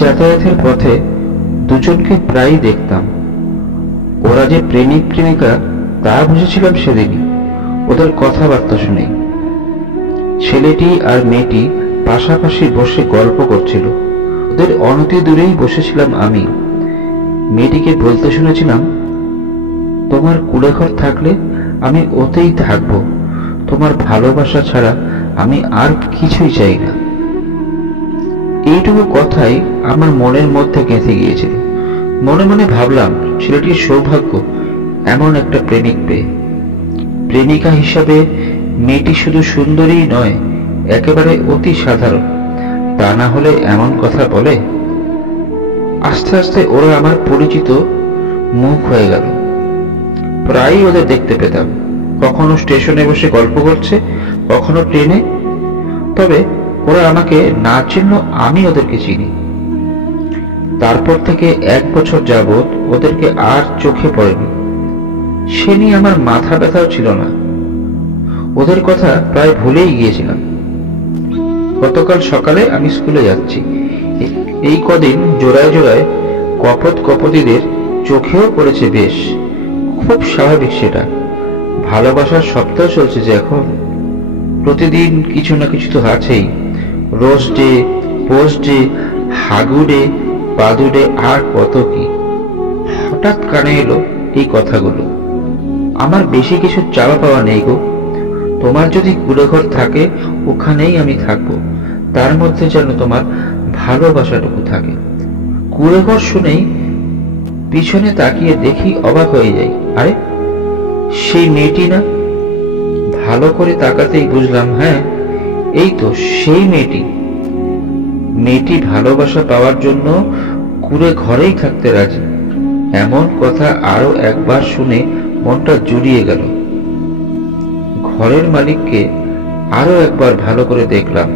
যাতায়াতের পথে দুজনকে প্রায়ই দেখতাম। ওরা যে প্রেমিক প্রেমিকা তা বুঝেছিলাম সেদিনই, ওদের কথাবার্তা শুনেই। ছেলেটি আর মেয়েটি পাশাপাশি বসে গল্প করছিল। ওদের অনতি দূরেই বসেছিলাম আমি। মেয়েটিকে বলতে শুনেছিলাম, তোমার কুঁড়েঘর থাকলে আমি ওতেই থাকবো, তোমার ভালোবাসা ছাড়া আমি আর কিছুই চাই না। এইটুকু কথাই আমার মনের মধ্যে গেঁথে গিয়েছিল। মনে মনে ভাবলাম, ছেলেটির সৌভাগ্য এমন একটা প্রেমিক পেয়ে। প্রেমিকা হিসাবে মেয়েটি শুধু সুন্দরী নয়, একেবারে অতি সাধারণ। তা না হলে এমন কথা বলে? আস্তে আস্তে ওরা আমার পরিচিত মুখ হয়ে গেল। প্রায়ই ওদের দেখতে পেতাম, কখনো স্টেশনে বসে গল্প করছে, কখনো ট্রেনে। তবে ওরা আমাকে না চিনল, আমি ওদেরকে চিনি। তারপর থেকে 1 বছর যাবৎ ওদেরকে আর চোখে পড়েনি। সে নিয়ে আমার মাথা ব্যথাও ছিল না। ওদের কথা প্রায় ভুলেই গিয়েছিলাম। গতকাল সকালে আমি স্কুলে যাচ্ছি। এই কদিন জোড়ায় জোড়ায় কপতিদের চোখেও পড়েছে বেশ। খুব স্বাভাবিক সেটা। ভালোবাসার সপ্তাহ চলছে যে এখন। প্রতিদিন কিছু না কিছু তো আছেই। রোজ ডে, পোস্ট ডে, হাগু ডে, পাদু ডে, আর কত কি। হঠাৎ কানে এলো এই কথাগুলো। আমার বেশি কিছু চাওয়া পাওয়া নেই গো। তোমার যদি কুঁড়েঘর থাকে ওখানেই আমি থাকবো, তার মধ্যে যেন তোমার ভালোবাসাটুকু থাকে। কুঁড়েঘর শুনেই পিছনে তাকিয়ে দেখি, অবাক হয়ে যাই। আরে সেই মেয়েটি না! ভালো করে তাকাতেই বুঝলাম, হ্যাঁ এই তো সেই মেয়েটি। মেয়েটি ভালোবাসা পাওয়ার জন্য কুঁড়ে ঘরেই থাকতে রাজি। এমন কথা আরো একবার শুনে মনটা জুড়িয়ে গেল। ঘরের মালিককে আরো একবার ভালো করে দেখলাম।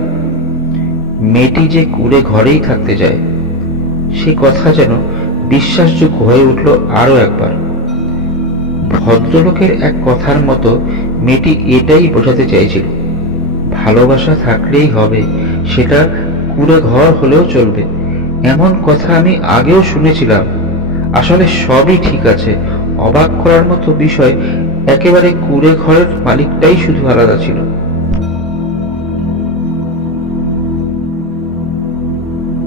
মেয়েটি যে কুঁড়ে ঘরেই থাকতে চায়, সে কথা যেন বিশ্বাসযোগ্য হয়ে উঠল আরো একবার। ভদ্রলোকের এক কথার মতো মেয়েটি এটাই বোঝাতে চাইছিল, ভালোবাসা থাকলেই হবে, সেটা কুঁড়ে ঘর হলেও চলবে। এমন কথা আমি আগেও শুনেছিলাম। আসলে সবই ঠিক আছে। অবাক করার মতো বিষয়, একেবারে কুঁড়ে ঘরের মালিকটাই শুধু আলাদা ছিল।